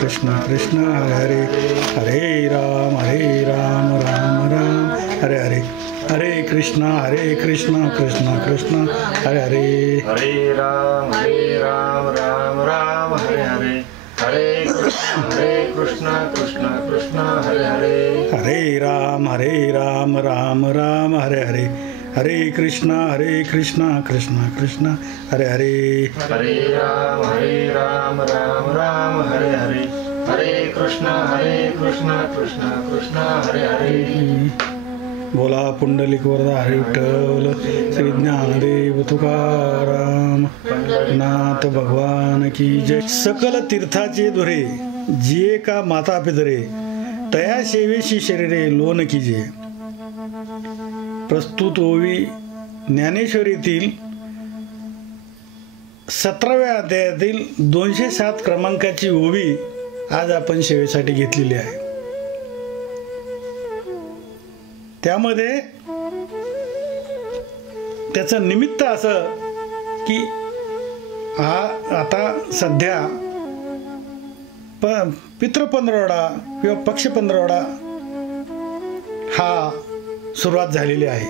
कृष्ण कृष्ण हरे हरे हरे राम राम राम हरे हरे हरे कृष्ण कृष्ण कृष्ण हरे हरे हरे राम राम राम हरे हरे हरे कृष्ण कृष्ण हरे हरे हरे राम राम राम हरे हरे हरे कृष्ण कृष्ण कृष्ण हरे हरे हरे राम राम हरे हरे हरे कृष्ण कृष्ण कृष्ण हरे हरे बोला पुंडलिक वरदा हरी विठ्ठल श्री ज्ञानदेव तुकाराम नाथ भगवान की जय. सकल तीर्थाचे दुरे जिये का माता पितरे तया सेवेशी शरीरे लोन कीजे. प्रस्तुत ओवी ज्ञानेश्वरीतील 17व्या अध्यायातील 207 क्रमांकाची ओवी आज आपण सेवेसाठी घेतलेली आहे. त्यामध्ये त्याचं निमित्त असं की आता सध्या पितृ पंधरवडा किंवा पक्ष पंधरवडा हा सुरुवात झालेली आहे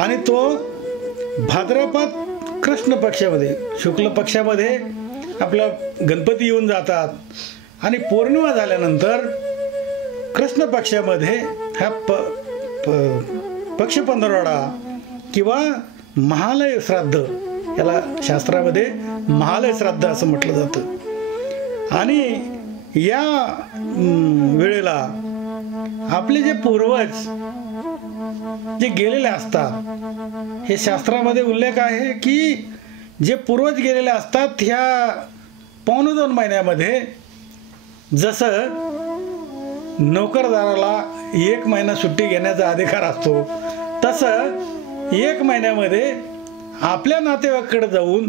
आणि तो भाद्रपद कृष्ण पक्षामध्ये शुक्ल पक्षामध्ये आपला गणपती येऊन जातात आणि पौर्णिमा झाल्यानंतर कृष्ण पक्षामध्ये हा पक्ष पंधरवडा किंवा महालय श्राद्ध, याला शास्त्रामध्ये महालय श्राद्ध असं म्हटलं जातं. आणि या वेळेला आपले जे पूर्वज जे गेलेले असतात, हे शास्त्रामध्ये उल्लेख आहे की जे पूर्वज गेलेले असतात ह्या 2.25 महिन्यामध्ये जसं नोकरदाराला 1 महिना सुट्टी घेण्याचा अधिकार असतो, तसं 1 महिन्यामध्ये आपल्या नातेवाईकाकडे जाऊन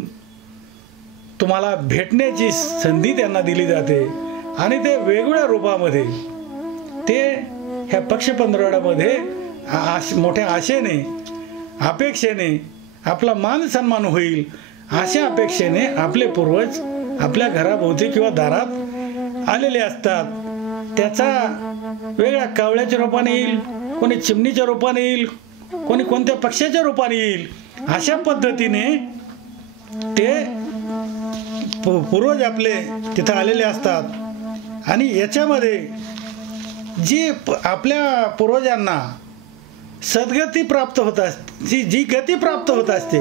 तुम्हाला भेटण्याची संधी त्यांना दिली जाते आणि ते वेगवेगळ्या रूपामध्ये ते ह्या पक्ष पंधरवड्यामध्ये मोठ्या आशेने अपेक्षेने आपला मान सन्मान होईल अशा अपेक्षेने आपले पूर्वज आपल्या घराभोवती किंवा दारात आलेले असतात. त्याचा वेगळ्या कावळ्याच्या रूपाने येईल, कोणी चिमणीच्या रूपाने येईल, कोणी कोणत्या पक्षाच्या रूपाने येईल, अशा पद्धतीने ते पूर्वज आपले तिथं आलेले असतात. आणि याच्यामध्ये जी आपल्या पूर्वजांना सद्गती प्राप्त होत असते, जी गती प्राप्त होत असते,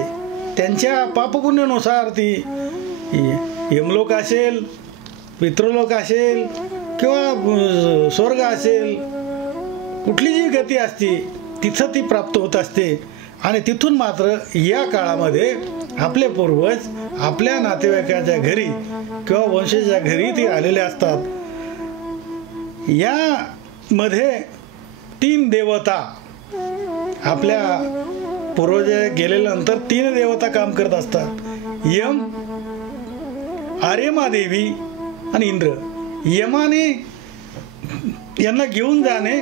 त्यांच्या पापपुण्यानुसार ती यमलोक असेल, पितृलोक असेल किंवा स्वर्ग असेल, कुठली जी गती असते तिथं ती प्राप्त होत असते. आणि तिथून मात्र या काळामध्ये आपले पूर्वज आपल्या नातेवाईकाच्या घरी किंवा वंशजाच्या घरी ते आलेले असतात. यामध्ये 3 देवता आपल्या पूर्वज गेलेल्यानंतर 3 देवता काम करत असतात. यम, आर्यमा देवी आणि इंद्र. यमाने यांना घेऊन जाणे,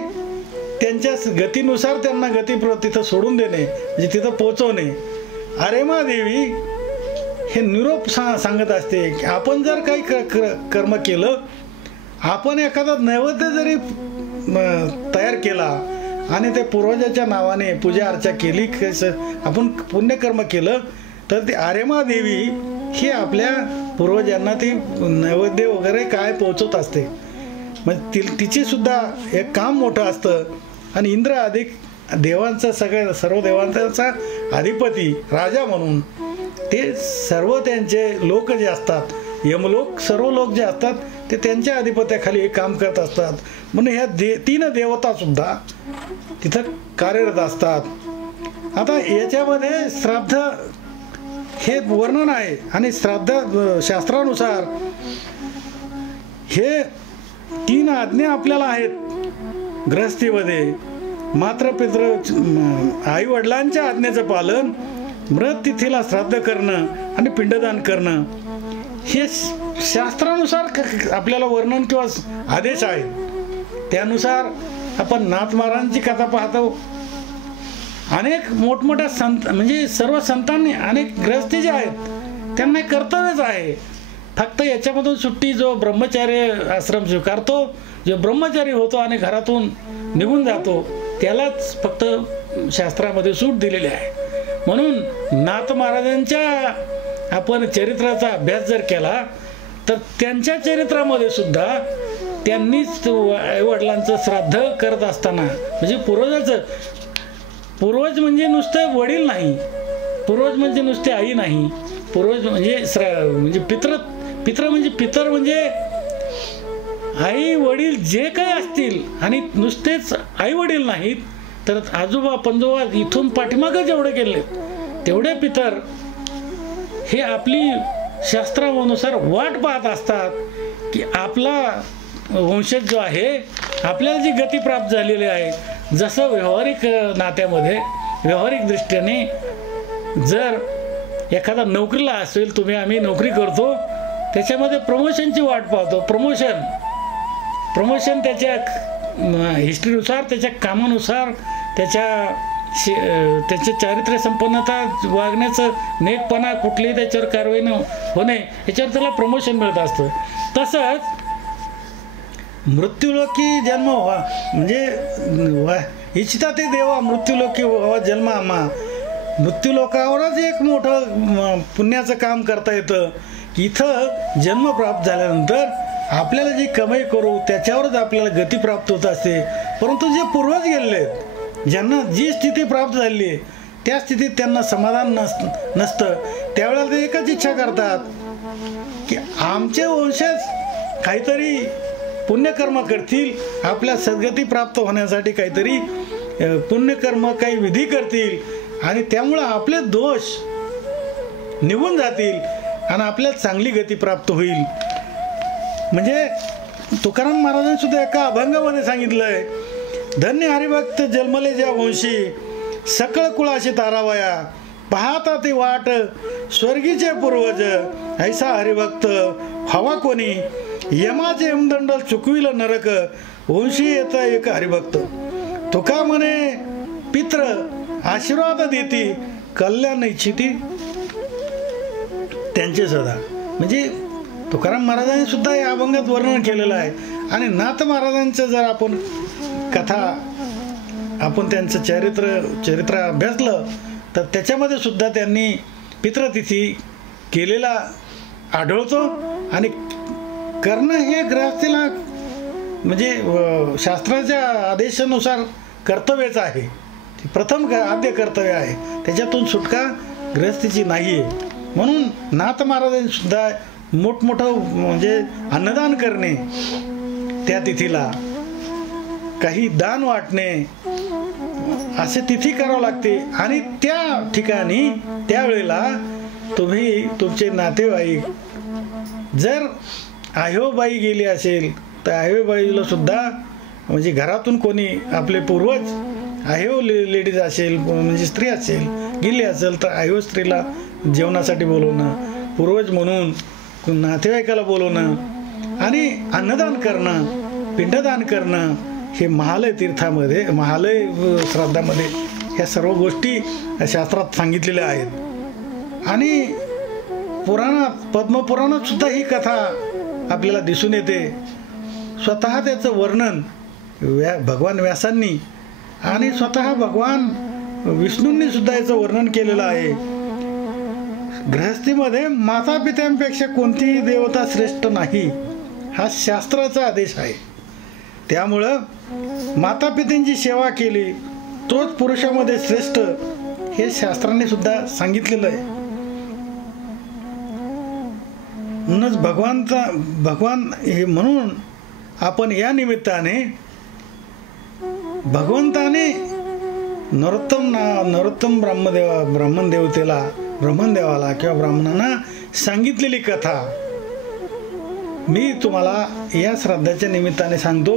त्यांच्या गतीनुसार त्यांना गती तिथं सोडून देणे, म्हणजे तिथं पोचवणे. आर्यमा देवी हे निरोप सांगत असते की आपण जर काही कर्म केलं, आपण एखादा नैवेद्य जरी तयार केला आणि ते पूर्वजाच्या नावाने पूजा अर्चा केली, आपण पुण्यकर्म केलं, तर ती आर्यमा देवी ही आपल्या पूर्वजांना ती नैवेद्य वगैरे काय पोहोचवत असते. म्हणजे तिचे सुद्धा एक काम मोठं असतं. आणि इंद्र अधिक देवांचा सर्व देवांचा अधिपती राजा म्हणून ते सर्व त्यांचे लोक जे असतात, यमलोक सर्व लोक जे असतात ते त्यांच्या अधिपत्याखाली हे काम करत असतात. म्हणून ह्या 3 देवता सुद्धा तिथं कार्यरत असतात. आता याच्यामध्ये श्राद्ध हे वर्णन आहे आणि श्राद्ध शास्त्रानुसार हे 3 आज्ञा आपल्याला आहेत गृहस्थीमध्ये. मात्र पितृ आई वडिलांच्या आज्ञेचं पालन, मृत तिथीला श्राद्ध करणं आणि पिंडदान करणं हे शास्त्रानुसार आपल्याला वर्णन किंवा आदेश आहेत. त्यानुसार आपण नाथ महाराजांची कथा पाहतो. अनेक मोठमोठ्या संत म्हणजे सर्व संतांनी, अनेक गृहस्थी जे आहेत त्यांना कर्तव्यच आहे फक्त याच्यामधून सुट्टी जो ब्रह्मचार्य आश्रम स्वीकारतो, जो ब्रह्मचारी होतो आणि घरातून निघून जातो, त्यालाच फक्त शास्त्रामध्ये सूट दिलेली आहे. म्हणून नाथ महाराजांच्या आपण चरित्राचा अभ्यास जर केला तर त्यांच्या चरित्रामध्ये सुद्धा त्यांनीच आईवडिलांचं श्राद्ध करत असताना, म्हणजे पूर्वज म्हणजे नुसते वडील नाही, पूर्वज म्हणजे नुसते आई नाही, पूर्वज म्हणजे पितर म्हणजे आई वडील जे काय असतील, आणि नुसतेच आई वडील नाहीत तर आजोबा पंजोबा इथून पाठीमागं जेवढे गेले तेवढे पितर हे आपली शास्त्रानुसार वाट पाहत असतात की आपला वंशज जो आहे, आपल्याला जी गती प्राप्त झालेली आहे. जसं व्यावहारिक नात्यामध्ये व्यावहारिक दृष्टीने जर एखादा नोकरीला असेल, आम्ही नोकरी करतो, त्याच्यामध्ये प्रमोशनची वाट पाहतो. प्रमोशन त्याच्या हिस्ट्रीनुसार, त्याच्या कामानुसार, त्याच्या चारित्र्य संपन्नता, वागण्याचं नेकपणा, कुठलीही त्याच्यावर कारवाई न होणे, याच्यावर त्याला प्रमोशन मिळत असतं. तसंच मृत्यूलोकी जन्म व्हा म्हणजे इच्छिता ते देवा, मृत्यूलोकी व्हावा जन्म आम्हा. मृत्यूलोकावरच एक मोठं पुण्याचं काम करता येतं. इथं जन्म प्राप्त झाल्यानंतर आपल्याला जी कमाई करू त्याच्यावरच आपल्याला गती प्राप्त होत असते. परंतु जे पूर्वज गेलेले, ज्यांना जी स्थिती प्राप्त झाली आहे त्या स्थितीत त्यांना समाधान नसतं. त्यावेळेला ते एकच इच्छा करतात की आमचे वंशज काहीतरी पुण्यकर्म करतील, आपल्या सद्गती प्राप्त होण्यासाठी काहीतरी पुण्यकर्म, काही विधी करतील, आणि त्यामुळं आपले दोष निघून जातील आणि आपल्याला चांगली गती प्राप्त होईल. म्हणजे तुकाराम महाराजांनी सुद्धा एका अभंगामध्ये सांगितलंय, धन्य हरिभक्त जन्मले ज्या वंशी, सकळ कुळाशी तारावया, पाहता ती वाट स्वर्गीचे पूर्वज, ऐसा हरिभक्त हवा कोणी, यमाचे यमदंड चुकविल नरक, वंशी येत एक हरिभक्त. तुका म्हणे पित्र आशीर्वाद देती, कल्याण इच्छिती त्यांचे सदा. म्हणजे तुकाराम महाराजांनी सुद्धा या अभंगात वर्णन केलेलं आहे. आणि नाथ महाराजांचं जर आपण कथा, आपण त्यांचं चरित्र अभ्यासलं तर त्याच्यामध्ये सुद्धा त्यांनी पितृतिथी केलेला आढळतो. आणि करणं हे गृहस्थीला म्हणजे शास्त्राच्या आदेशानुसार कर्तव्यच आहे. प्रथम आद्य कर्तव्य आहे, त्याच्यातून सुटका गृहस्थीची नाही आहे. म्हणून नाथ महाराजांनी सुद्धा मोठमोठं म्हणजे अन्नदान करणे, त्या तिथीला काही दान वाटणे, असे तिथी करावं लागते. आणि त्या ठिकाणी त्यावेळेला तुम्ही तुमचे नातेवाईक जर आयोबाई गेली असेल तर आयोबाईला सुद्धा म्हणजे घरातून कोणी आपले पूर्वज आयो लेडीज असेल म्हणजे स्त्री असेल गेली असेल तर आयो स्त्रीला जेवणासाठी बोलवणं, पूर्वज म्हणून नातेवाईकाला बोलवणं आणि अन्नदान करणं, पिंडदान करणं, हे महालय तीर्थामध्ये, महालय श्राद्धामध्ये ह्या सर्व गोष्टी शास्त्रात सांगितलेल्या आहेत. आणि पुराणात, पद्मपुराणात सुद्धा ही कथा आपल्याला दिसून येते. स्वतः त्याचं वर्णन भगवान व्यासांनी आणि स्वतः भगवान विष्णूंनी सुद्धा याचं वर्णन केलेलं आहे. गृहस्थीमध्ये माता पित्यांपेक्षा कोणतीही देवता श्रेष्ठ नाही, हा शास्त्राचा आदेश आहे. त्यामुळं माता पित्यांची सेवा केली तोच पुरुषामध्ये श्रेष्ठ, हे शास्त्राने सुद्धा सांगितलेलं आहे. म्हणूनच भगवान हे म्हणून आपण या निमित्ताने भगवंताने नरोत्तम ब्राह्मणदेवाला किंवा ब्राह्मणांना सांगितलेली कथा मी तुम्हाला या श्राद्धाच्या निमित्ताने सांगतो.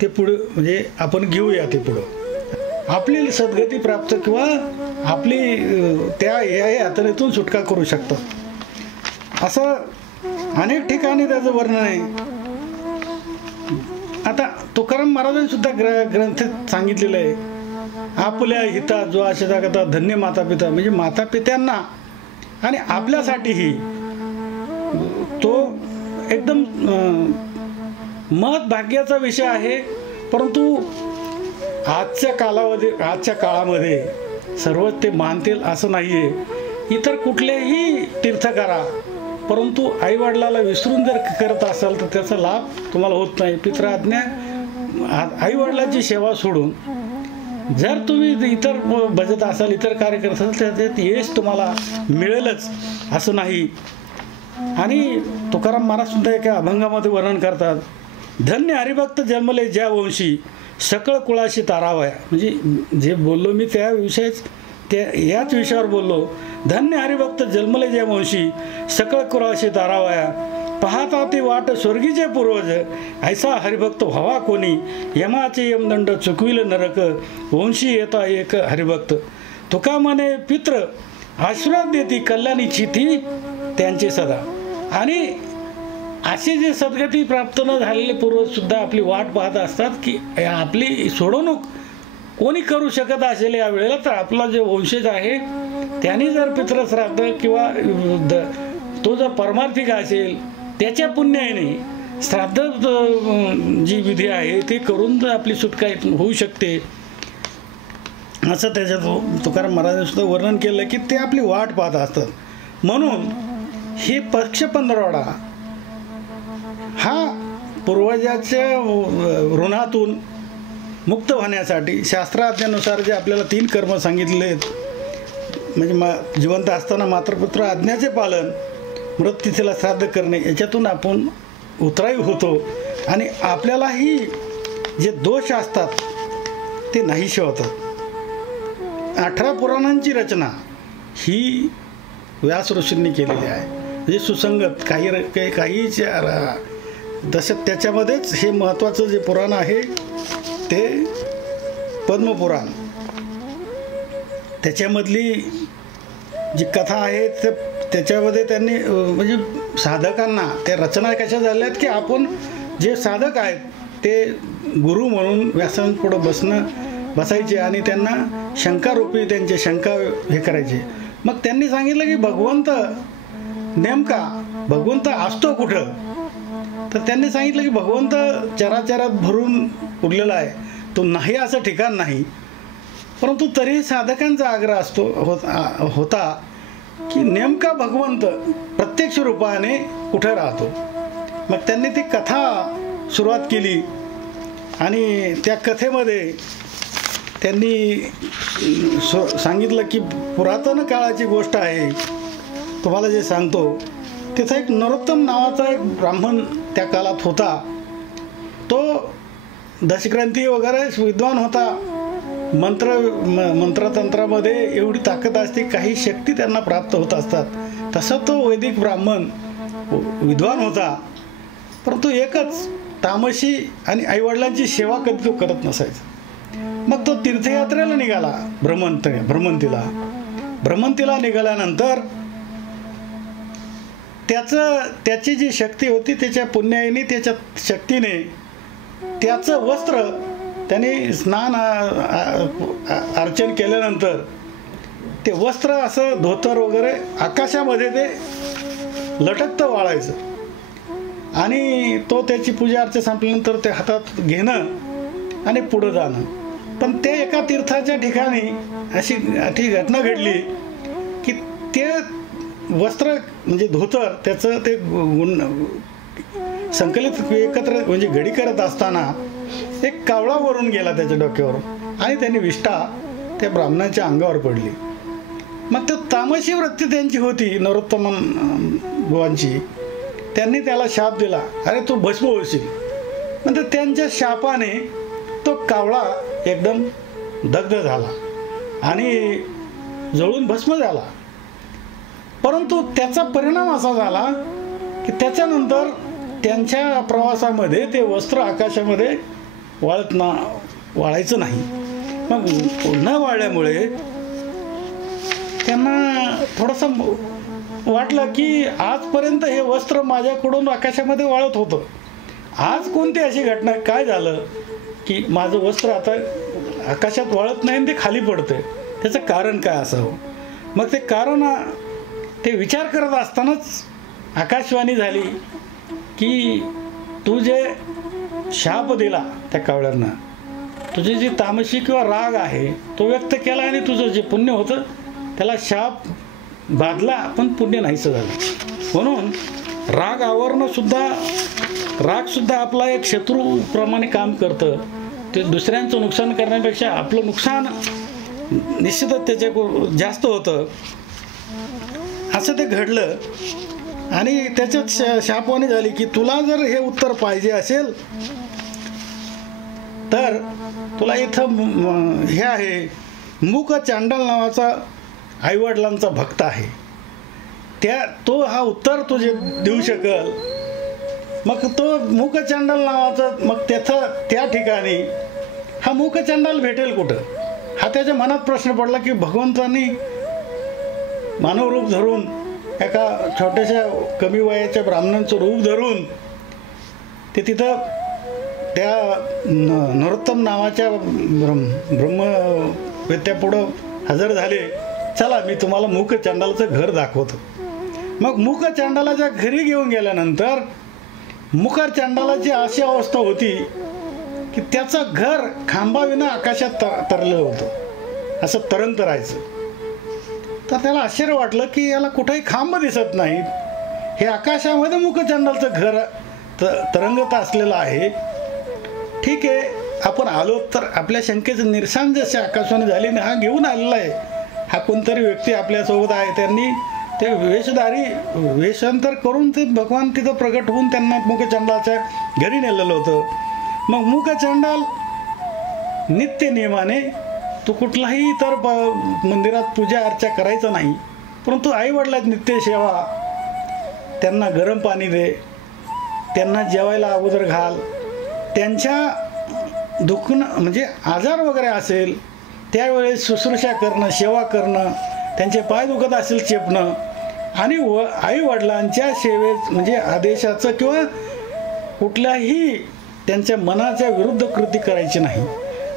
ते पुढे म्हणजे आपण घेऊया ते पुढं आपली सद्गती प्राप्त किंवा आपली त्या या यातनेतून सुटका करू शकतो. असं अनेक ठिकाणी त्याचं वर्णन आहे. आता तुकाराम महाराजांनी सुद्धा ग्रंथात सांगितलेलं आहे, आपल्या हिता जो आशेचा करता धन्य माता पिता, म्हणजे माता पित्यांना आणि आपल्यासाठीही तो एकदम महत्भाग्याचा विषय आहे. परंतु आजच्या काळामध्ये सर्वच ते मानतील असं नाही आहे. इतर कुठलेही तीर्थ करा, परंतु आईवडिलाला विसरून जर करत असाल तर त्याचा लाभ तुम्हाला होत नाही. पितृआज्ञा, आईवडिलांची सेवा सोडून जर तुम्ही इतर भजत असाल, इतर कार्य करत असाल, त्याच्यात यश तुम्हाला मिळेलच असं नाही. आणि तुकाराम महाराज सुद्धा एका अभंगामध्ये वर्णन करतात, धन्य हरिभक्त जन्मले ज्या वंशी सकळ कुळाशी तारावया. म्हणजे जे बोललो मी त्याविषयीच याच विषयावर बोललो. धन्य हरिभक्त जन्मले ज्या वंशी सकळ कुळाशी तारावया, पाहता ती वाट स्वर्गीचे पूर्वज, ऐसा हरिभक्त व्हावा कोणी, यमाचे यमदंड चुकविल नरक, वंशी येता एक हरिभक्त. तुका म्हणे पित्र आशीर्वाद देती, कल्याणीची ती त्यांची सदा. आणि असे जे सद्गती प्राप्त न झालेले पूर्वज सुद्धा आपली वाट पाहत असतात की आपली सोडवणूक कोणी करू शकत असेल या वेळेला, तर आपला जे वंशज आहे त्यांनी जर पितृश्राद्ध किंवा तो जर परमार्थिक असेल त्याच्या पुण्याने श्राद्ध जी विधी आहे ते करून जर आपली सुटका होऊ शकते, असं त्याच्यात तुकाराम महाराजांनी सुद्धा वर्णन केलं की ते आपली वाट पाहत असतात. म्हणून हे पक्ष पंधरवडा हा पूर्वजाच्या ऋणातून मुक्त होण्यासाठी शास्त्राज्ञानुसार जे आपल्याला 3 कर्म सांगितले आहेत, म्हणजे जिवंत असताना मातृपुत्र आज्ञाचे पालन, मृत्यूला श्राद्ध करणे, याच्यातून आपण उतराई होतो आणि आपल्यालाही जे दोष असतात ते नाहीसे होतात. 18 पुराणांची रचना ही व्यास ऋषींनी केलेली आहे, म्हणजे सुसंगत. काही तसं त्याच्यामध्येच हे महत्त्वाचं जे पुराण आहे ते पद्मपुराण. त्याच्यामधली जी कथा आहे त्याच्यामध्ये त्यांनी म्हणजे साधकांना त्या रचना कशा झाल्या आहेत की आपण जे साधक आहेत ते गुरु म्हणून व्यासांपुढं बसायचे आणि त्यांना शंकारूपी त्यांचे शंका हे करायचे. मग त्यांनी सांगितलं की भगवंत असतो कुठं, तर त्यांनी सांगितलं की भगवंत चराचरात भरून उरलेला आहे, तो नाही असं ठिकाण नाही. परंतु तरी साधकांचा आग्रह होता की नेमका भगवंत प्रत्यक्ष रूपाने कुठे राहतो. मग त्यांनी ती कथा सुरुवात केली आणि त्या कथेमध्ये त्यांनी सांगितलं की पुरातन काळाची गोष्ट आहे, तुम्हाला जे सांगतो. तिथं एक नरोत्तम नावाचा एक ब्राह्मण त्या काळात होता. तो दशग्रंथी वगैरे विद्वान होता. मंत्रतंत्रामध्ये एवढी ताकद असते, काही शक्ती त्यांना प्राप्त होत असतात. तसं तो वैदिक ब्राह्मण विद्वान होता, परंतु एकच तामशी आणि आईवडिलांची सेवा कधी तो करत नसायचा. मग तो तीर्थयात्रेला निघाला भ्रमंतीला निघाल्यानंतर त्याची जी शक्ती होती त्याच्या पुण्याईने, त्याच्या शक्तीने त्याचं वस्त्र त्याने स्नान अर्चन केल्यानंतर ते वस्त्र असं धोतर वगैरे आकाशामध्ये ते लटकतं वाळायचं आणि तो त्याची पूजा अर्चा संपल्यानंतर ते हातात घेणं आणि पुढं जाणं. पण ते एका तीर्थाच्या ठिकाणी अशी घटना घडली की ते वस्त्र म्हणजे धोतर त्याचं ते संकलित एकत्र म्हणजे घडी करत असताना एक कावळा वरून गेला त्याच्या डोक्यावर आणि त्याने विष्ठा त्या ब्राह्मणाच्या अंगावर पडली. मग तो तामसी वृत्ती त्यांची होती नरोत्तम बुवांची. त्यांनी त्याला शाप दिला, अरे तू भस्म होशील. म्हणजे त्यांच्या शापाने तो कावळा एकदम दग्ध झाला आणि जळून भस्म झाला. परंतु त्याचा परिणाम असा झाला की त्याच्यानंतर त्यांच्या प्रवासामध्ये ते वस्त्र आकाशामध्ये वाळायचं नाही. मग न वाळल्यामुळे त्यांना थोडंसं वाटलं की आजपर्यंत हे वस्त्र माझ्याकडून आकाशामध्ये वाळत होतं, आज कोणती अशी घटना काय झालं की माझं वस्त्र आता आकाशात वाळत नाही आणि ते खाली पडतंय, त्याचं कारण काय असावं. मग ते कारण ते विचार करत असतानाच आकाशवाणी झाली की तू जे शाप दिला त्या कावळ्यांना, तुझी जी तामसी किंवा राग आहे तो व्यक्त केला आणि तुझं जे पुण्य होतं त्याला शाप बाधला, पण पुण्य नाहीसं झालं. म्हणून राग आवरणं सुद्धा, राग सुद्धा आपला एक शत्रूप्रमाणे काम करतं. ते दुसऱ्यांचं नुकसान करण्यापेक्षा आपलं नुकसान निश्चितच त्याच्या जास्त होतं. असं ते घडलं आणि त्याच्यात शापवाणी झाली की तुला जर हे उत्तर पाहिजे असेल तर तुला इथं हे आहे, मूक चांडाल नावाचा आईवडिलांचा भक्त आहे, तो हा उत्तर तुझे देऊ शकल. मग तो मूक चांडाल नावाचा, मग त्या ठिकाणी हा मूक चांडाल भेटेल कुठं, हा त्याच्या मनात प्रश्न पडला की भगवंतांनी मानव रूप धरून, एका छोट्याशा कमी वयाच्या ब्राह्मणांचं रूप धरून ते तिथं त्या नरोत्तम नावाच्या ब्रह्मवेत्यापुढं हजर झाले. चला मी तुम्हाला मूक चांडालाचं घर दाखवतो. मग मूक चांडालाच्या घरी घेऊन गेल्यानंतर मूक चांडालाची अशी अवस्था होती की त्याचं घर खांबाविना आकाशात तरलं होतं, असं तरंग राहायचं. तर त्याला आश्चर्य वाटलं की याला कुठेही खांब दिसत नाहीत, हे आकाशामध्ये मूक चांडालचं घर तरंगत असलेलं आहे. ठीक आहे, आपण आलो तर आपल्या शंकेचं निरसन जसे आकाशवाणी झाली ना, हा घेऊन आलेला आहे, हा कोणतरी व्यक्ती आपल्यासोबत आहे, त्यांनी ते वेशांतर करून ते भगवान तिथं प्रगट होऊन त्यांना मूक चांडालच्या घरी नेलेलं होतं. मग मूक चांडाल नित्य नियमाने तू कुठलाही इतर मंदिरात पूजा अर्चा करायचं नाही, परंतु आईवडिलात नित्य सेवा, त्यांना गरम पाणी दे, त्यांना जेवायला अगोदर घाल, त्यांच्या दुखणं म्हणजे आजार वगैरे असेल त्यावेळेस शुश्रूषा करणं, सेवा करणं, त्यांचे पाय दुखत असेल चेपणं, आणि आईवडिलांच्या सेवेत म्हणजे आदेशाचं किंवा कुठल्याही त्यांच्या मनाच्या विरुद्ध कृती करायची नाही,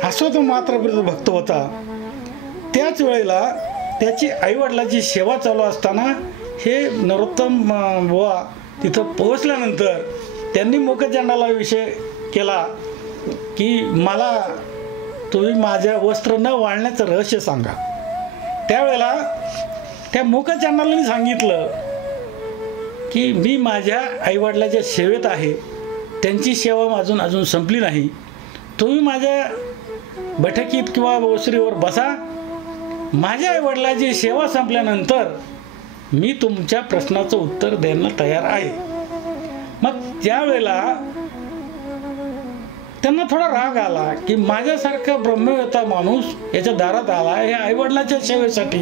असा तो मात्र भक्त होता. त्याच वेळेला त्याची आईवडिलाची सेवा चालू असताना हे नरोत्तम बुवा तिथं पोहोचल्यानंतर त्यांनी मूक चांडाला विषय केला की मला तुम्ही माझ्या वस्त्र न वाळण्याचं रहस्य सांगा. त्यावेळेला त्या मूक चांडालाने सांगितलं की मी माझ्या आईवडिलाच्या सेवेत आहे, त्यांची सेवा अजून संपली नाही, तुम्ही माझ्या बैठकीत किंवा ओसरीवर बसा, माझ्या आईवडिलाची सेवा संपल्यानंतर मी तुमच्या प्रश्नाचं उत्तर द्यायला तयार आहे. मग त्यावेळेला त्यांना थोडा राग आला की माझ्यासारखा ब्रह्मवेत्ता माणूस याच्या दारात आला हे आईवडिलाच्या सेवेसाठी,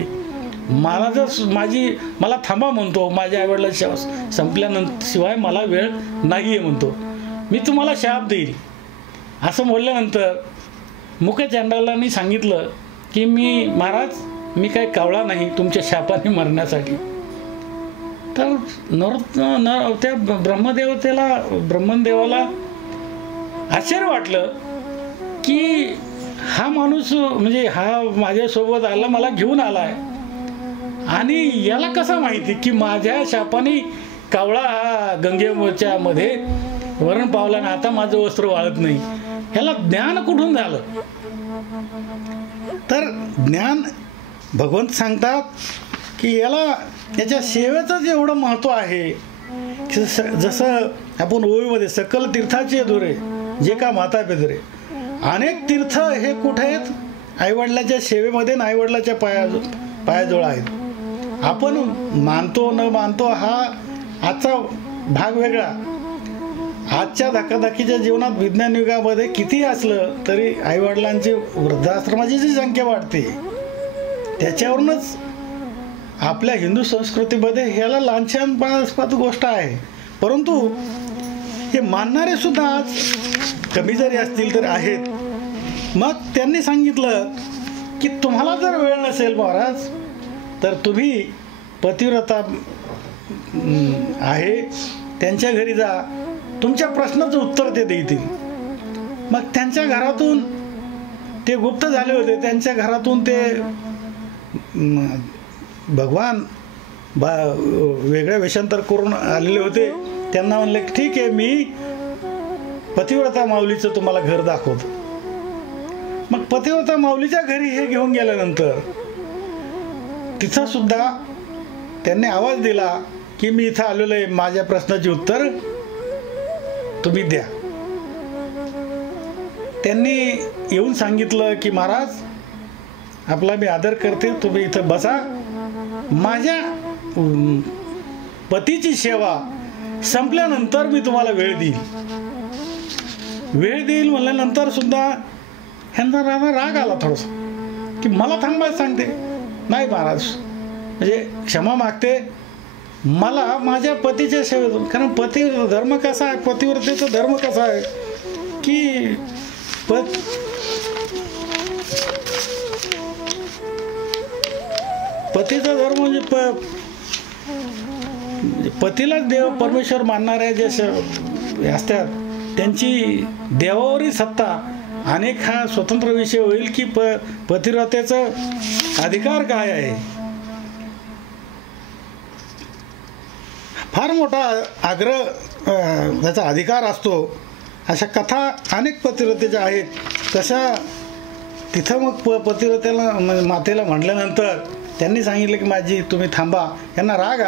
मला थांबा म्हणतो, माझ्या आईवडिलाची सेवा संपल्यानंतर शिवाय मला वेळ नाही आहे म्हणतो, मी तुम्हाला शाप देईल. असं बोलल्यानंतर मूक चांडालांनी सांगितलं की महाराज मी काही कावळा नाही तुमच्या शापाने मरण्यासाठी. तर त्या ब्रह्मदेवाला आश्चर्य वाटलं की हा माणूस म्हणजे हा माझ्यासोबत आला, मला घेऊन आलाय, आणि याला कसं माहिती की माझ्या शापाने कावळा हा गंगेच्या मध्ये मरण पावला आणि आता माझं वस्त्र वाळत नाही, ह्याला ज्ञान कुठून झालं. तर ज्ञान भगवंत सांगतात की याच्या सेवेचं एवढं महत्त्व आहे की जसं आपण ओवीमध्ये सकल तीर्थाचे दुरे जे का माता पेदरे, अनेक तीर्थ हे कुठे आहेत, आईवडिलाच्या सेवेमध्ये आणि आईवडिलाच्या पायाजवळ आहेत. आपण मानतो न मानतो हा आजचा भाग वेगळा. आजच्या धकाधकीच्या जीवनात विज्ञान युगामध्ये किती असलं तरी आईवडिलांची वृद्धाश्रमाची जी संख्या वाढते त्याच्यावरूनच आपल्या हिंदू संस्कृतीमध्ये ह्याला लांछनपणास्पद गोष्ट आहे. परंतु हे मानणारे सुद्धा आज कमी जरी असतील तरी आहेत. मग त्यांनी सांगितलं की तुम्हाला जर वेळ नसेल महाराज तर तुम्ही पतिव्रता आहे त्यांच्या घरी जा, तुमच्या प्रश्नाचं उत्तर ते देतील. मग त्यांच्या घरातून ते गुप्त झाले होते, त्यांच्या घरातून ते भगवान वेगळ्या वेषांतर करून आलेले होते. त्यांना म्हणले ठीक आहे, मी पतिव्रता माऊलीचं तुम्हाला घर दाखवतो. मग पतिव्रता माऊलीच्या घरी हे घेऊन गेल्यानंतर तिथं सुद्धा त्यांनी आवाज दिला की मी इथं आलेलो आहे, माझ्या प्रश्नाची उत्तर तुम्ही द्या. त्यांनी येऊन सांगितलं की महाराज, आपला मी आदर करते, तुम्ही इथं बसा, माझ्या पतीची सेवा संपल्यानंतर मी तुम्हाला वेळ देईल म्हणल्यानंतर सुद्धा ह्यांना राग आला थोडासा की मला थांबायला सांगते. नाही महाराज, म्हणजे क्षमा मागते, मला माझ्या पतीच्या सेवेतून, कारण पती धर्म कसा आहे, पतिव्रतेचा धर्म कसा आहे की पतीचा धर्म म्हणजे पतीलाच देव परमेश्वर मानणाऱ्या जे असतात त्यांची देवावरील सत्ता. अनेक हा स्वतंत्र विषय होईल की पतिव्रतेचा अधिकार काय आहे. फार मोठा आग्रह त्याचा अधिकार असतो. अशा कथा अनेक पतिव्रतेच्या आहेत. तशा तिथं मग पतिव्रतेला मातेला म्हटल्यानंतर त्यांनी सांगितलं की माझी तुम्ही थांबा. यांना राग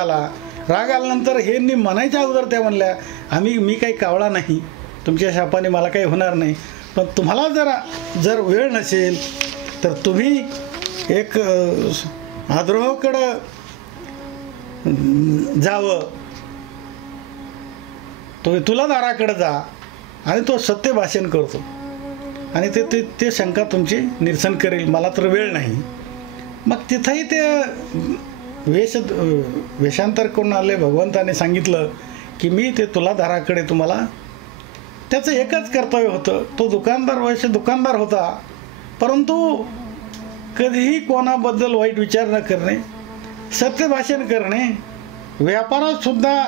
आल्यानंतर हे म्हणायच्या अगोदर त्या म्हणल्या, मी काही कावळा नाही, तुमच्या शापाने मला काही होणार नाही, पण तुम्हाला जर वेळ नसेल तर तुम्ही एक आद्रोहाकडं जावं, तुला दाराकडे जा आणि तो सत्य भाषण करतो आणि ते शंका तुमची निरसन करेल, मला तर वेळ नाही. मग तिथंही ते वेषांतर करून आले भगवंताने सांगितलं की मी ते तुला दाराकडे, तुम्हाला त्याचं एकच कर्तव्य होतं. तो दुकानदार होता, परंतु कधीही कोणाबद्दल वाईट विचार न करणे, सत्य भाषण करणे, व्यापारात सुद्धा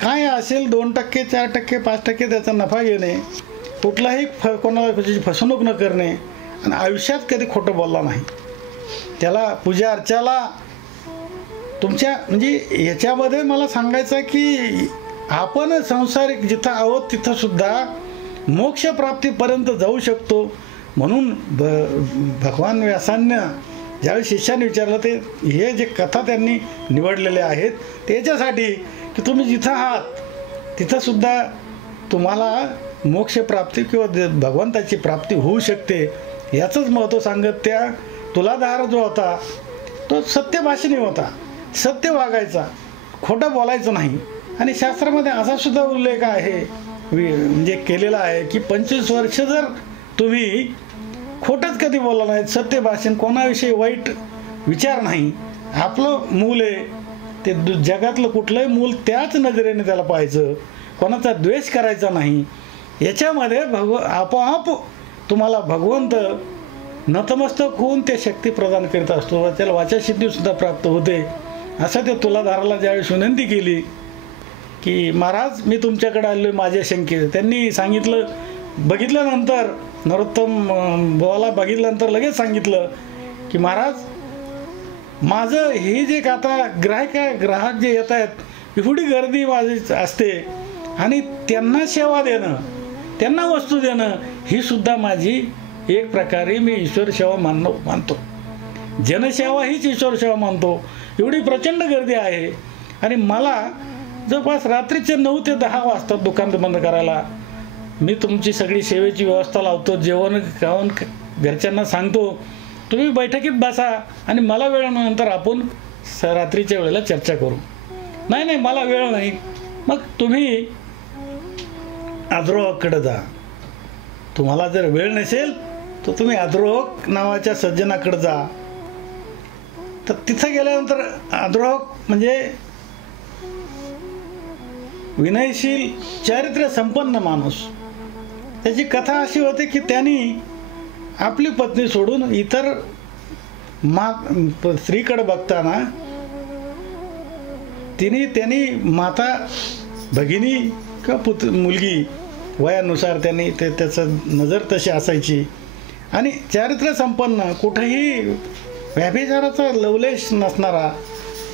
काय असेल 2%, 4%, 5% त्याचा नफा घेणे, कुठलाही कोणाला फसवणूक न करणे आणि आयुष्यात कधी खोटं बोलला नाही. त्याला पूजा अर्चाला तुमच्या म्हणजे याच्यामध्ये मला सांगायचं की आपण संसारिक जिथं आहोत तिथं सुद्धा मोक्षप्राप्तीपर्यंत जाऊ शकतो. म्हणून भगवान व्यासांना ज्यावेळी शिष्याने विचारलं, ते हे जे कथा त्यांनी निवडलेल्या आहेत त्याच्यासाठी की तुम्ही जिथं आहात तिथं सुद्धा तुम्हाला मोक्षप्राप्ती किंवा भगवंताची प्राप्ती होऊ शकते, याचंच महत्त्व सांगत त्या तुलाधार जो होता तो सत्यभाषणी होता, सत्य वागायचा, खोटं बोलायचं नाही. आणि शास्त्रामध्ये असा सुद्धा उल्लेख आहे म्हणजे केलेला आहे की 25 वर्ष जर तुम्ही खोटंच कधी बोलला नाही, सत्य भाषण, कोणाविषयी वाईट विचार नाही, आपलं मूल आहे ते जगातलं कुठलंही मूल त्याच नजरेने त्याला पाहायचं, कोणाचा द्वेष करायचा नाही, याच्यामध्ये आपोआप तुम्हाला भगवंत नतमस्तक होऊन ते शक्ती प्रदान करीत असतो, त्याला वाचासिद्धीसुद्धा प्राप्त होते. असं ते तुलाधाराला ज्यावेळेस विनंती केली की महाराज मी तुमच्याकडे आलो माझ्या शंकेत, त्यांनी सांगितलं, बघितल्यानंतर नरोत्तम बुवाला बघितल्यानंतर लगेच सांगितलं की महाराज माझं हे जे आता ग्राहक जे येत आहेत एवढी गर्दी माझी असते आणि त्यांना सेवा देणं, त्यांना वस्तू देणं ही सुद्धा माझी एक प्रकारे मी ईश्वर सेवा मानतो, जनसेवा हीच ईश्वर सेवा मानतो. एवढी प्रचंड गर्दी आहे आणि मला जवळपास रात्रीचे 9 ते 10 वाजतात दुकान बंद करायला. मी तुमची सगळी सेवेची व्यवस्था लावतो, जेवण खाऊन घरच्यांना सांगतो तुम्ही बैठकीत बसा आणि मला वेळ नंतर आपण रात्रीच्या वेळेला चर्चा करू. नाही मला वेळ नाही. मग तुम्ही आद्रोहाकडे जा, तुम्हाला जर वेळ नसेल तर तुम्ही आद्रोहक नावाच्या सज्जनाकडे जा. तर तिथं गेल्यानंतर आद्रोहक म्हणजे विनयशील चारित्र्य संपन्न माणूस. त्याची कथा अशी होती की त्यांनी आपली पत्नी सोडून इतर स्त्रीकडे बघताना त्यांनी माता भगिनी किंवा मुलगी वयानुसार त्यांनी त्याचं नजर तशी असायची आणि चारित्र्य संपन्न, कुठेही व्याभिचाराचा लवलेश नसणारा,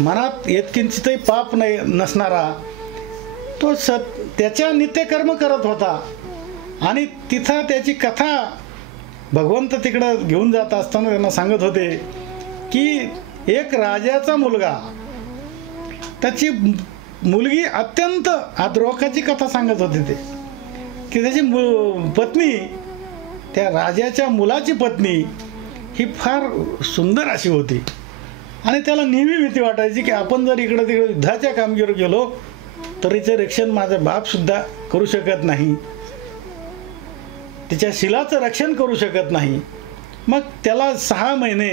मनात येतकिंचितही पाप नाही नसणारा तो त्याच्या नित्यकर्म करत होता. आणि तिथं त्याची कथा भगवंत तिकडं घेऊन जात असताना त्यांना सांगत होते की एक राजाचा मुलगा, त्याची मुलगी अत्यंत आद्रोखाची कथा सांगत होते ते, की त्याची पत्नी, त्या राजाच्या मुलाची पत्नी ही फार सुंदर अशी होती. आणि त्याला नेहमी भीती वाटायची की आपण जर इकडं तिकडं युद्धाच्या कामगिरीवर गेलो तरीचे रक्षण माझा बापसुद्धा करू शकत नाही, तिच्या शिलाचं रक्षण करू शकत नाही. मग त्याला 6 महिने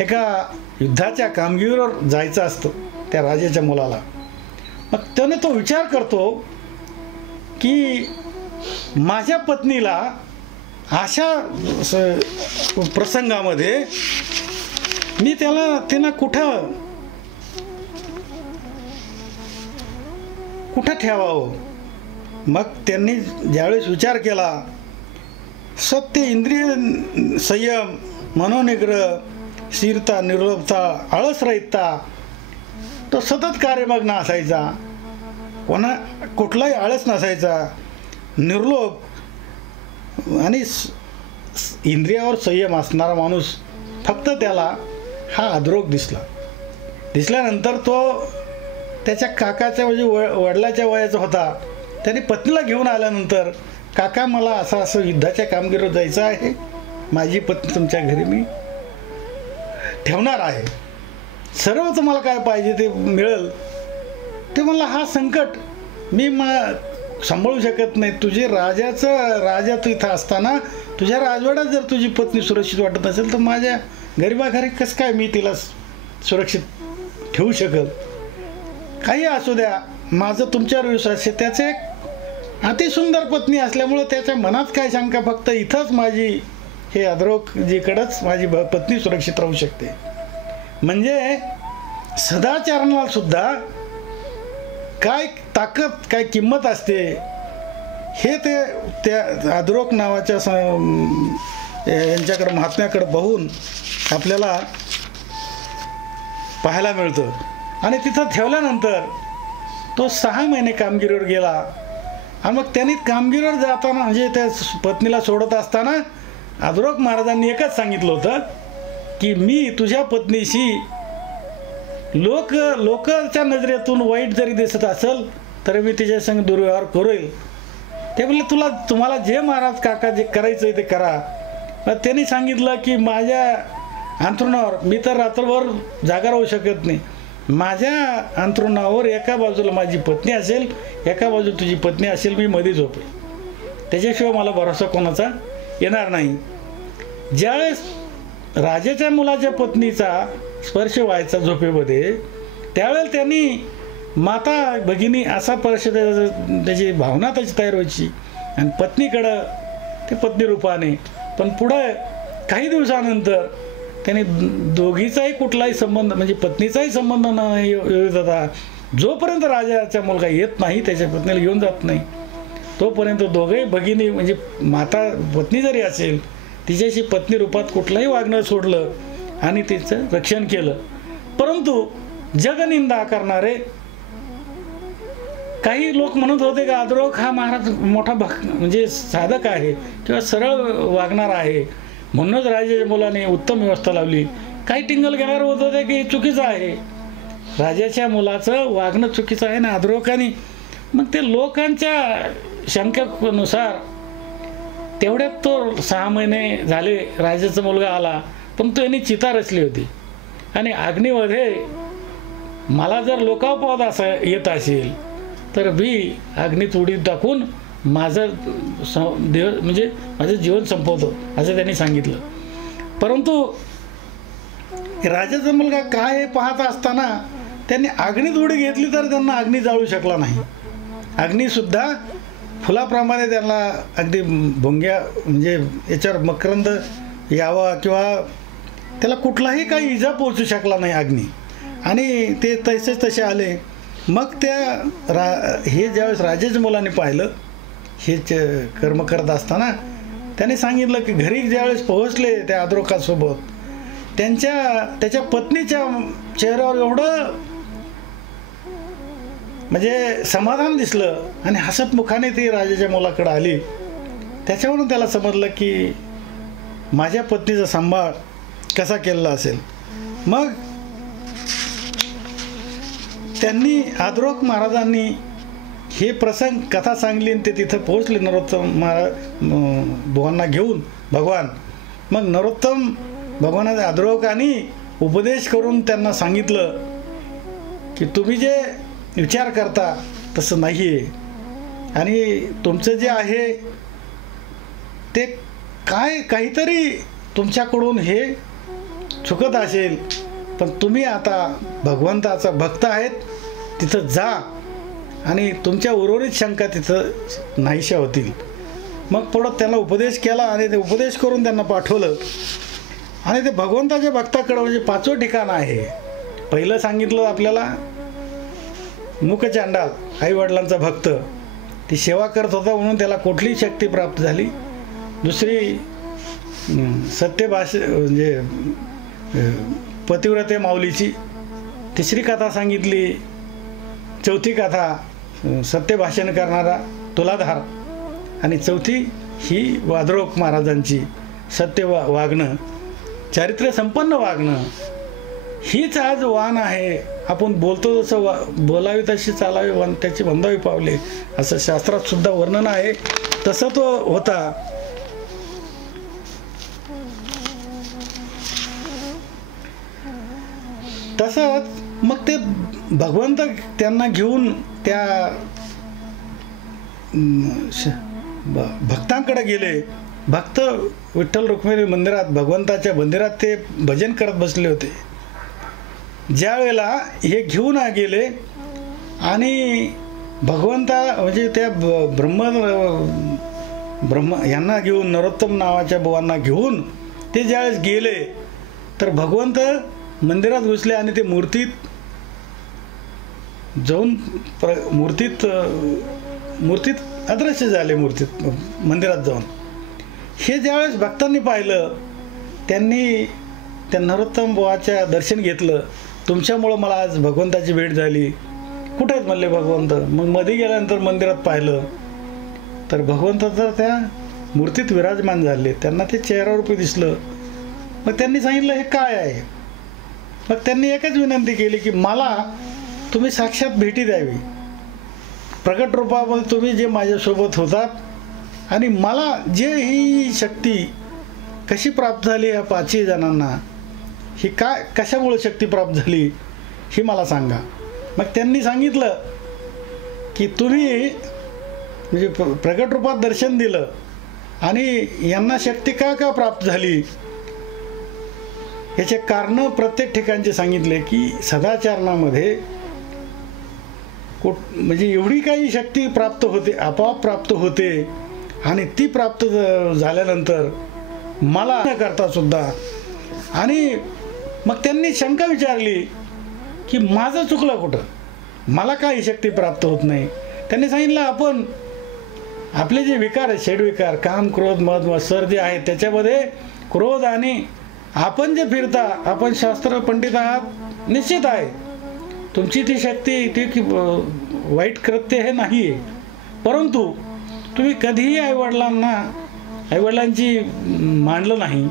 एका युद्धाच्या कामगिरीवर जायचं असतं त्या राजाच्या मुलाला. मग त्याने तो विचार करतो की माझ्या पत्नीला अशा प्रसंगामध्ये मी तिला कुठं ठेवावं. मग त्यांनी ज्यावेळेस विचार केला, सत्य, इंद्रिय संयम, मनोनिग्रह, स्थिरता, निर्लोभता, आळस रहितता, तो सतत कार्यमग्न असायचा, कुठलाही आळस नसायचा, निर्लोभ आणि इंद्रियावर संयम असणारा माणूस. फक्त त्याला हा अद्रोग दिसल्यानंतर तो त्याच्या काकाच्या म्हणजे वडिलाच्या वयाचा होता. त्याने पत्नीला घेऊन आल्यानंतर, काका मला असं युद्धाच्या कामगिरीवर जायचं आहे, माझी पत्नी तुमच्या घरी मी ठेवणार आहे, सर्व तुम्हाला काय पाहिजे ते मिळेल. ते म्हणला हा संकट मी सांभाळू शकत नाही. राजा तू इथं असताना तुझ्या राजवाड्यात जर तुझी पत्नी सुरक्षित वाटत असेल तर माझ्या गरिबाघरी कसं काय मी तिला सुरक्षित ठेवू शकल. काही असू द्या, माझं तुमच्यावर विश्वास आहे. त्याचे एक अतिसुंदर पत्नी असल्यामुळं त्याच्या मनात काय शंका, फक्त इथंच माझी हे अद्रोजीकडेच माझी पत्नी सुरक्षित राहू शकते. म्हणजे सदाचारणाला सुद्धा काय ताकद, काय किंमत असते हे ते त्या अद्रोक नावाच्या यांच्याकडे, महात्म्याकडे बघून आपल्याला पाहायला मिळतं. आणि तिथं ठेवल्यानंतर तो 6 महिने कामगिरीवर गेला. आणि मग त्यांनी कामगिरीवर जाताना म्हणजे त्या पत्नीला सोडत असताना अद्रोक महाराजांनी एकच सांगितलं होतं की मी तुझ्या पत्नीशी लोकांच्या नजरेतून वाईट जरी दिसत असेल तरी मी तिच्या संग दुर्व्यवहार करेल. ते बोलले तुम्हाला जे महाराज काका जे करायचं ते करा. मग त्यांनी सांगितलं की माझ्या अंथरुणावर मी तर रात्रभर जागा राहू शकत नाही, माझ्या अंथरुणावर एका बाजूला माझी पत्नी असेल, एका बाजूला तुझी पत्नी असेल, मी मध्ये झोपेल, त्याच्याशिवाय मला भरोसा कोणाचा येणार नाही. ज्यावेळेस राजाच्या मुलाच्या पत्नीचा स्पर्श व्हायचा झोपेमध्ये, त्यावेळेला त्यांनी माता भगिनी असा स्पर्श, त्याची भावना त्याची तयार व्हायची आणि पत्नीकडं ते पत्नी रूपाने. पण पुढं काही दिवसानंतर त्याने दोघीचाही कुठलाही संबंध म्हणजे पत्नीचाही संबंध नाही येत होता. जोपर्यंत राजाचा मुलगा येत नाही, त्याच्या पत्नीला घेऊन जात नाही, तोपर्यंत दोघेही भगिनी म्हणजे माता पत्नी जरी असेल तिच्याशी पत्नी रूपात कुठलंही वागणं सोडलं आणि तिचं रक्षण केलं. परंतु जगनिंदा करणारे काही लोक म्हणत होते की अद्रोक हा महाराज मोठा म्हणजे साधक आहे किंवा सरळ वागणार आहे, म्हणूनच राजाच्या मुलाने उत्तम व्यवस्था लावली. काही टिंगल घेणार होत होते की चुकीचं आहे, राजाच्या मुलाचं वागणं चुकीचं आहे ना अद्रोकाने. मग ते लोकांच्या शंकेनुसार तेवढ्यात तो 6 महिने झाले, राजाचा मुलगा आला, पण तो यांनी चिता रचली होती आणि अग्नीमध्ये मला जर लोकापवाद असं येत असेल तर मी अग्नीत उडी टाकून माझं म्हणजे माझं जीवन संपवतो असं त्यांनी सांगितलं. परंतु राजाचा मुलगा काय हे पाहत असताना त्यांनी अग्नीत उडी घेतली तर त्यांना अग्नी जाळू शकला नाही. अग्नीसुद्धा फुलाप्रमाणे त्यांना अगदी भुंग्या म्हणजे याच्यावर मकरंद यावा किंवा त्याला कुठलाही काही इजा पोचू शकला नाही अग्नी. आणि ते तसे आले. मग हे ज्यावेळेस राजाच्या मुलाने पाहिलं हे कर्म करत असताना त्याने सांगितलं की घरी ज्यावेळेस पोहोचले त्या अद्रोकासोबत त्याच्या पत्नीच्या चेहऱ्यावर एवढं म्हणजे समाधान दिसलं आणि हसत मुखाने ती राजाच्या मुलाकडे आली. त्याच्यावरून त्याला समजलं की माझ्या पत्नीचा सांभाळ कसा केलेला असेल. मग त्यांनी आदरोक महाराजांनी हे प्रसंग कथा सांगली आणि ते तिथं पोहोचले नरोत्तम महाराज बुवांना घेऊन भगवान. मग नरोत्तम भगवानाच्या आदरोकाने उपदेश करून त्यांना सांगितलं की तुम्ही जे विचार करता तसं नाही आहे आणि तुमचं जे आहे ते काहीतरी तुमच्याकडून हे चुकत असेल, पण तुम्ही आता भगवंताचा भक्त आहेत, तिथं जा आणि तुमच्या उर्वरित शंका तिथं नाहीशा होतील. मग पुढं त्यांना उपदेश केला आणि ते उपदेश करून त्यांना पाठवलं. आणि ते भगवंताच्या भक्ताकडं म्हणजे 5वं ठिकाण आहे. पहिलं सांगितलं आपल्याला मुखचांडाल आईवडिलांचा भक्त, ती सेवा करत होता म्हणून त्याला कुठलीही शक्ती प्राप्त झाली. दुसरी सत्यभाषा म्हणजे पतिव्रते माऊलीची. तिसरी कथा सांगितली, चौथी कथा सत्यभाषण करणारा तुलाधार. आणि चौथी ही वादरोक महाराजांची सत्य वागणं, चारित्र्य संपन्न वागणं. हीच आज वाण आहे. आपण बोलतो जसं बोलावी तशी चालावी, त्याची वंदावी पावले, असं शास्त्रात सुद्धा वर्णन आहे. तसं तो होता. तसंच मग ते भगवंत त्यांना घेऊन त्या भक्तांकडे गेले. भक्त विठ्ठल रुक्मिणी मंदिरात, भगवंताच्या मंदिरात ते भजन करत बसले होते. ज्या वेळेला हे घेऊन गेले आणि भगवंता म्हणजे त्या ब्रह्म यांना घेऊन, नरोत्तम नावाच्या बुवांना घेऊन ते ज्यावेळेस गेले तर भगवंत मंदिरात घुसले आणि ते मूर्तीत जाऊन मूर्तीत अदृश्य झाले. मूर्तीत मंदिरात जाऊन हे ज्यावेळेस भक्तांनी पाहिलं, त्यांनी त्या नरोत्तम बुवाच्या दर्शन घेतलं. तुमच्यामुळं मला आज भगवंताची भेट झाली. कुठे आहेत म्हणले भगवंत. मग मध्ये गेल्यानंतर मंदिरात पाहिलं तर भगवंत तर त्या मूर्तीत विराजमान झाले. त्यांना ते चेहऱ्यारूपी दिसलं. मग त्यांनी सांगितलं हे काय आहे. मग त्यांनी एकच विनंती केली की मला तुम्ही साक्षात भेटी द्यावी. प्रगट रूपामध्ये तुम्ही जे माझ्यासोबत होतात आणि मला जे ही शक्ती कशी प्राप्त झाली या 5ही जणांना, ही काय कशामुळे शक्ती प्राप्त झाली ही मला सांगा. मग त्यांनी सांगितलं की तुम्ही म्हणजे प्रगट रूपात दर्शन दिलं आणि यांना शक्ती का प्राप्त झाली याचे कारण प्रत्येक ठिकाणचे सांगितले की सदाचरणामध्ये म्हणजे एवढी काही शक्ती प्राप्त होते, आपोआप प्राप्त होते. आणि ती प्राप्त झाल्यानंतर मला न करता सुद्धा. आणि मग त्यांनी शंका विचारली की माझं चुकलं कुठं, मला काही शक्ती प्राप्त होत नाही. त्यांनी सांगितलं आपण आपले जे विकार आहेत, षड्विकार काम क्रोध मद मत्सर जे आहेत, त्याच्यामध्ये क्रोध आणि आपण जे फिरता, आपण शास्त्र पंडित आहात निश्चित आहे. तुमची ती शक्ती ती वाईट कृत्य हे नाही आहे. परंतु तुम्ही कधीही आईवडिलांची मानलं नाही,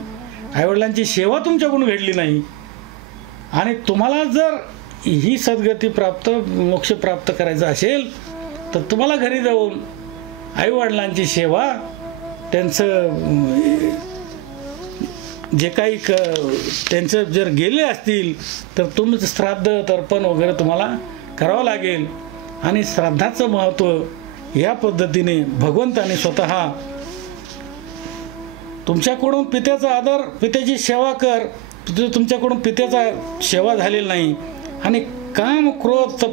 आईवडिलांची सेवा तुमच्याकडून घडली नाही. आणि तुम्हाला जर ही सद्गती प्राप्त मोक्ष प्राप्त करायचा असेल तर तुम्हाला घरी जाऊन आईवडिलांची सेवा, त्यांचं जे काही त्यांचं जर गेले असतील तर तुमचं श्राद्ध तर्पण वगैरे तुम्हाला करावं लागेल. आणि श्राद्धाचं महत्त्व या पद्धतीने भगवंताने स्वतः तुमच्याकडून पित्याचा आदर, पित्याची सेवा कर. तुमच्याकडून पित्याचा सेवा झालेला नाही आणि काम क्रोध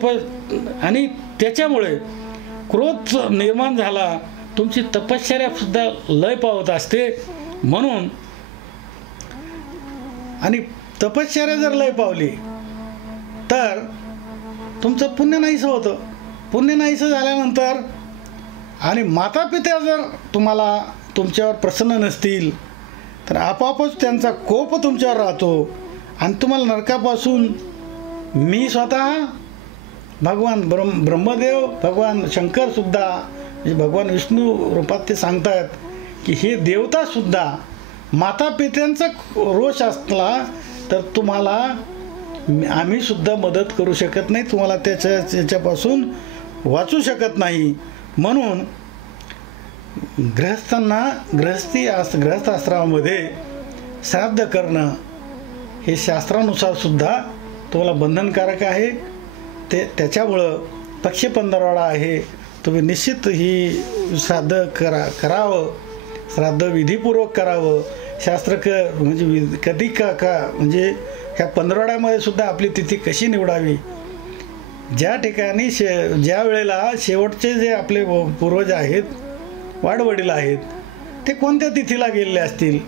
आणि त्याच्यामुळे क्रोध निर्माण झाला. तुमची तपश्चर्या सुद्धा लय पावत असते. म्हणून आणि तपश्चर्या जर लय पावली तर तुमचं पुण्य नाहीसं होतं. पुण्य नाहीसं झाल्यानंतर आणि माता पित्या जर तुमच्यावर प्रसन्न नसतील तर आपोआपच त्यांचा कोप तुमच्यावर राहतो आणि तुम्हाला नरकापासून मी स्वतः भगवान ब्रह्मदेव, भगवान शंकर सुद्धा, म्हणजे भगवान विष्णू रूपात ते सांगतात की हे देवता सुद्धा माता पित्यांचा रोष असला तर तुम्हाला आम्ही सुद्धा मदत करू शकत नाही, तुम्हाला त्याच्यापासून वाचू शकत नाही. म्हणून गृहस्थाश्रमामध्ये श्राद्ध करणं हे शास्त्रानुसार सुद्धा तुम्हाला बंधनकारक आहे. त्याच्यामुळं पक्ष पंधरवडा आहे, तुम्ही निश्चित ही श्राद्ध करावं, श्राद्ध विधीपूर्वक करावं. शास्त्र म्हणजे कधी म्हणजे ह्या पंधरवड्यामध्ये सुद्धा आपली तिथी कशी निवडावी. ज्या ठिकाणी ज्या वेळेला शेवटचे जे आपले पूर्वज आहेत, वाडवडील आहेत, ते कोणत्या तिथीला गेलेले असतील,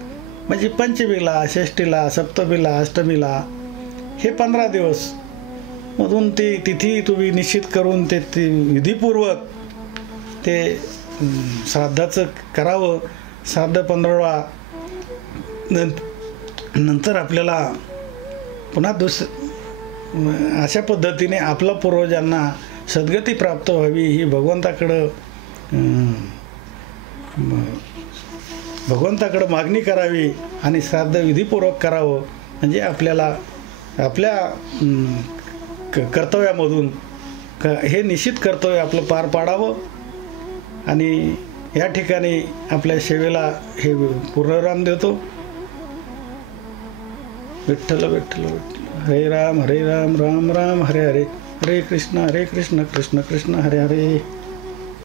म्हणजे पंचमीला, षष्टीला, सप्तमीला, अष्टमीला, हे 15 दिवस मधून ती तिथी तुम्ही निश्चित करून ते विधीपूर्वक ते श्राद्धाचं करावं. श्राद्ध 15 नंतर आपल्याला पुन्हा अशा पद्धतीने आपल्या पूर्वजांना सद्गती प्राप्त व्हावी ही भगवंताकडं मागणी करावी आणि श्राद्ध विधीपूर्वक करावं. म्हणजे आपल्याला आपल्या कर्तव्यामधून हे निश्चित कर्तव्य आपलं पार पाडावं. आणि या ठिकाणी आपल्या सेवेला हे पूर्णविराम देतो. विठ्ठल विठ्ठल विठ्ठल. हरे राम राम राम हरे हरे, हरे कृष्ण कृष्ण कृष्ण हरे हरे.